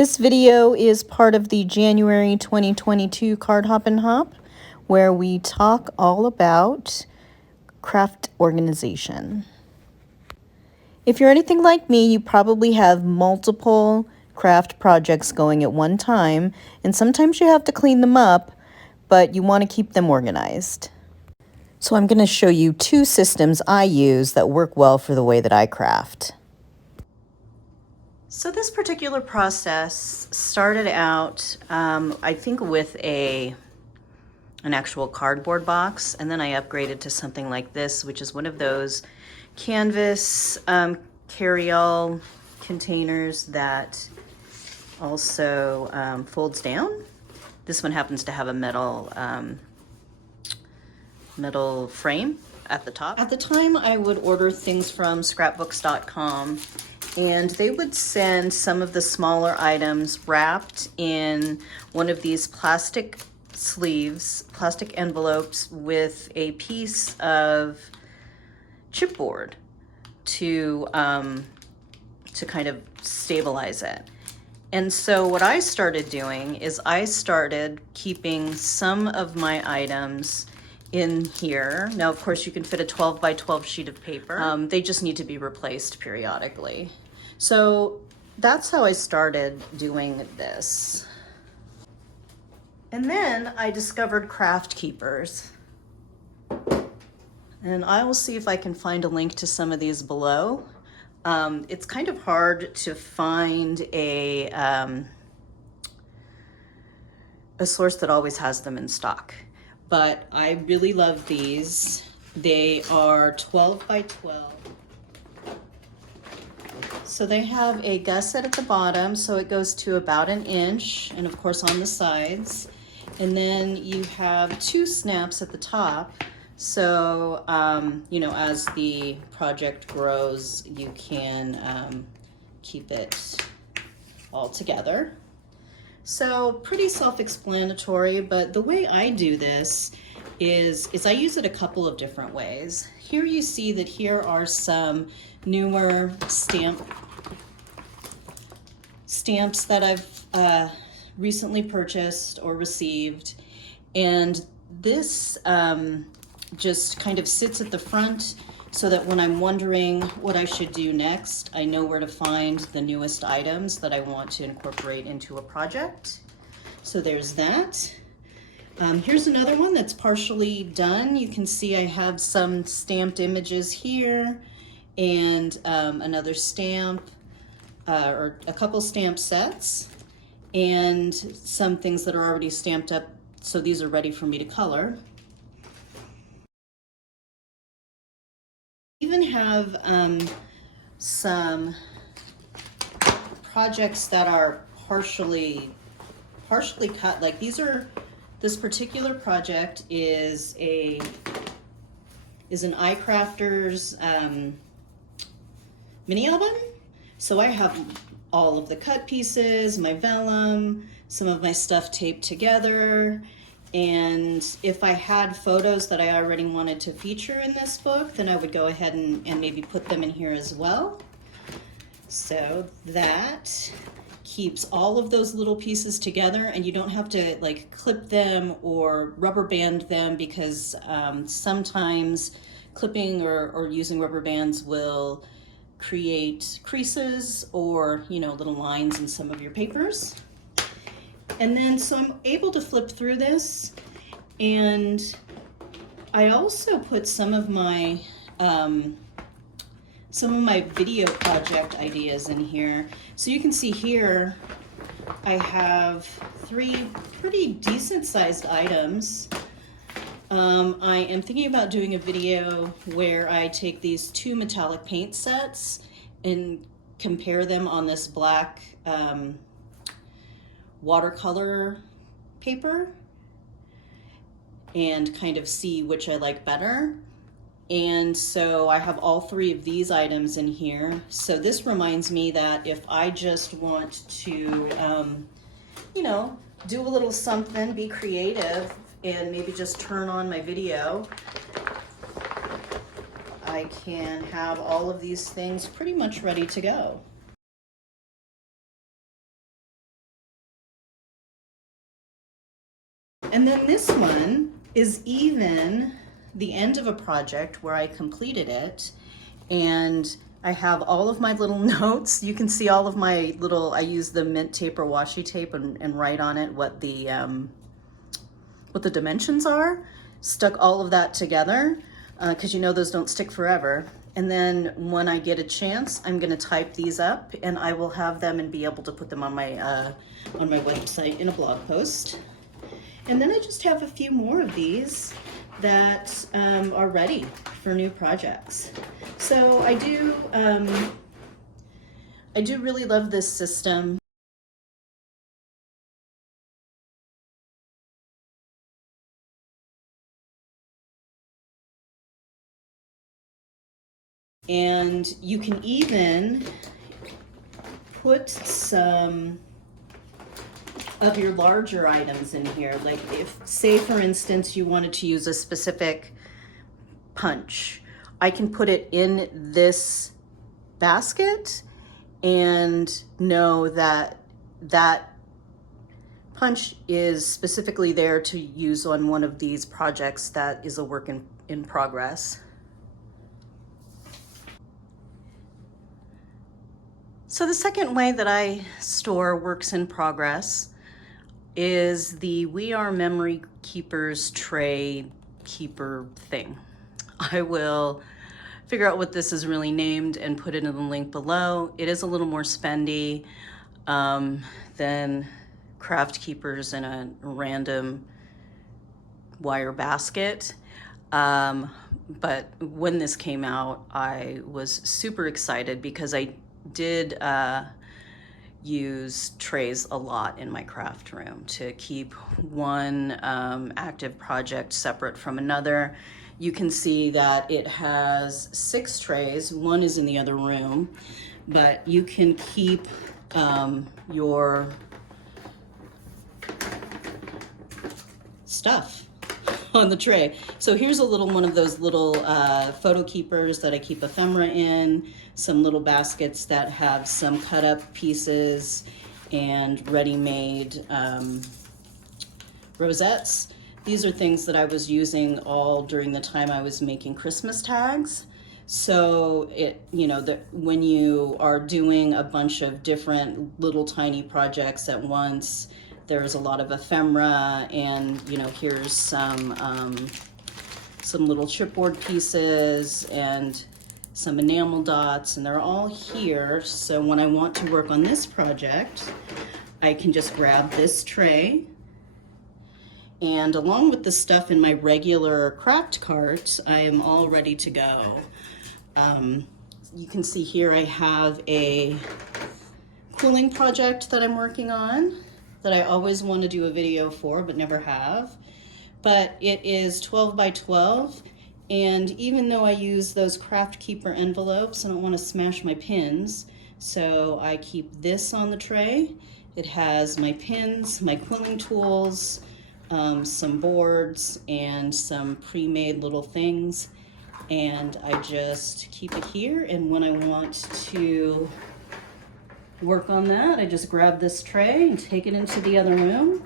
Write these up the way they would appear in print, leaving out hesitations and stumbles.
This video is part of the January 2022 Card Hop and Hop, where we talk all about craft organization. If you're anything like me, you probably have multiple craft projects going at one time, and sometimes you have to clean them up, but you want to keep them organized. So I'm going to show you two systems I use that work well for the way that I craft. So this particular process started out, I think, with an actual cardboard box, and then I upgraded to something like this, which is one of those canvas carry-all containers that also folds down. This one happens to have a metal frame at the top. At the time, I would order things from scrapbooks.com, and they would send some of the smaller items wrapped in one of these plastic sleeves, plastic envelopes with a piece of chipboard to kind of stabilize it. And so what I started doing is I started keeping some of my items in here. Now, of course, you can fit a 12 by 12 sheet of paper. They just need to be replaced periodically. So that's how I started doing this. And then I discovered Craft Keepers. And I will see if I can find a link to some of these below. It's kind of hard to find a source that always has them in stock. But I really love these. They are 12 by 12. So they have a gusset at the bottom, so it goes to about 1 inch, and of course on the sides. And then you have 2 snaps at the top. So, you know, as the project grows, you can keep it all together. So pretty self-explanatory, but the way I do this is I use it a couple of different ways. Here you see that here are some newer stamps that I've recently purchased or received, and this just kind of sits at the front so that when I'm wondering what I should do next, I know where to find the newest items that I want to incorporate into a project. So there's that. Here's another one that's partially done. You can see I have some stamped images here and another stamp, or a couple stamp sets, and some things that are already stamped up, so these are ready for me to color. Even have some projects that are partially cut. Like this particular project is an iCrafters mini album. So I have all of the cut pieces, my vellum, some of my stuff taped together. And if I had photos that I already wanted to feature in this book, then I would go ahead and maybe put them in here as well. So that keeps all of those little pieces together, and you don't have to like clip them or rubber band them, because sometimes clipping or using rubber bands will create creases or, you know, little lines in some of your papers. And then, so I'm able to flip through this, and I also put some of my video project ideas in here. So you can see here, I have 3 pretty decent sized items. I am thinking about doing a video where I take these 2 metallic paint sets and compare them on this black watercolor paper and kind of see which I like better. And so I have all 3 of these items in here. So this reminds me that if I just want to, you know, do a little something, be creative, and maybe just turn on my video, I can have all of these things pretty much ready to go. And then this one is even the end of a project where I completed it, and I have all of my little notes. You can see all of my little, I use the mint tape or washi tape and write on it what the dimensions are. Stuck all of that together because you know those don't stick forever. And then when I get a chance, I'm gonna type these up and I will have them and be able to put them on my website in a blog post. And then I just have a few more of these that are ready for new projects. So I do really love this system. And you can even put some of your larger items in here. Like if, say for instance, you wanted to use a specific punch, I can put it in this basket and know that that punch is specifically there to use on one of these projects that is a work in progress. So the second way that I store works in progress is the We Are Memory Keepers tray keeper thing. I will figure out what this is really named and put it in the link below. It is a little more spendy than craft keepers in a random wire basket. But when this came out, I was super excited because I did use trays a lot in my craft room to keep one active project separate from another. You can see that it has 6 trays. One is in the other room, but you can keep your stuff on the tray. So here's a little one of those little photo keepers that I keep ephemera in, some little baskets that have some cut up pieces and ready-made rosettes. These are things that I was using all during the time I was making Christmas tags. So it, you know, that when you are doing a bunch of different little tiny projects at once, there's a lot of ephemera, and you know, here's some little chipboard pieces and some enamel dots, and they're all here. So when I want to work on this project, I can just grab this tray, and along with the stuff in my regular craft cart, I am all ready to go. You can see here I have a quilling project that I'm working on that I always want to do a video for but never have. But it is 12 by 12, and even though I use those Craft Keeper envelopes, I don't want to smash my pins, so I keep this on the tray. It has my pins, my quilling tools, some boards, and some pre-made little things, and I just keep it here, and when I want to work on that, I just grab this tray and take it into the other room.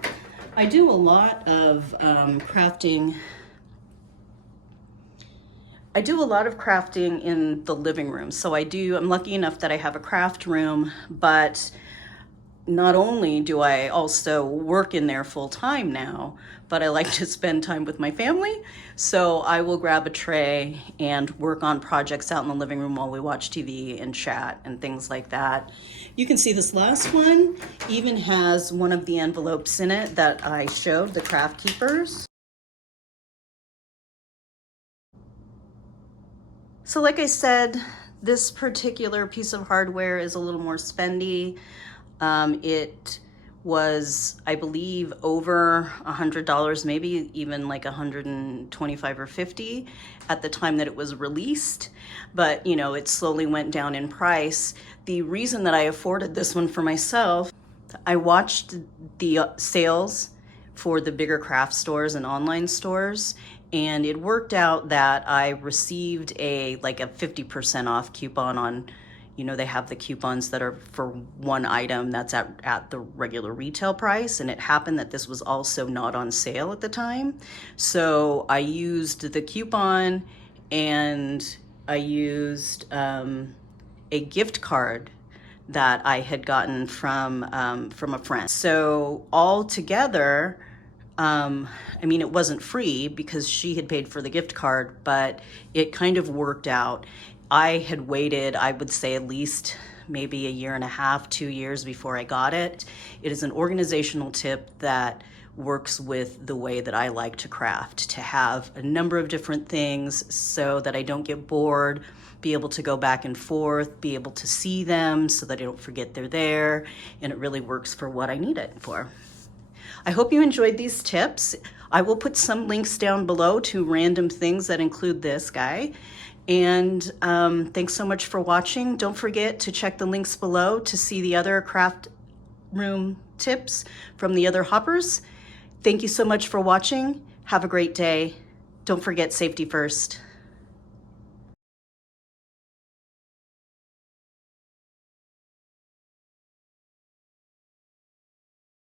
I do a lot of crafting. I do a lot of crafting in the living room. So I'm lucky enough that I have a craft room, but not only do I also work in there full time now, but I like to spend time with my family. So I will grab a tray and work on projects out in the living room while we watch TV and chat and things like that. You can see this last one even has one of the envelopes in it that I showed, the Craft Keepers. So like I said, this particular piece of hardware is a little more spendy. It was, I believe, over $100, maybe even like $125 or $50 at the time that it was released. But, you know, it slowly went down in price. The reason that I afforded this one for myself, I watched the sales for the bigger craft stores and online stores, and it worked out that I received like a 50% off coupon on, You know, they have the coupons that are for one item that's at the regular retail price, and it happened that this was also not on sale at the time. So I used the coupon, and I used a gift card that I had gotten from a friend. So all together, I mean, it wasn't free because she had paid for the gift card, but it kind of worked out. I had waited, I would say, at least maybe a year and a half, 2 years before I got it. It is an organizational tip that works with the way that I like to craft, to have a number of different things so that I don't get bored, be able to go back and forth, be able to see them so that I don't forget they're there, and it really works for what I need it for. I hope you enjoyed these tips. I will put some links down below to random things that include this guy. And thanks so much for watching. Don't forget to check the links below to see the other craft room tips from the other hoppers. Thank you so much for watching. Have a great day. Don't forget, safety first.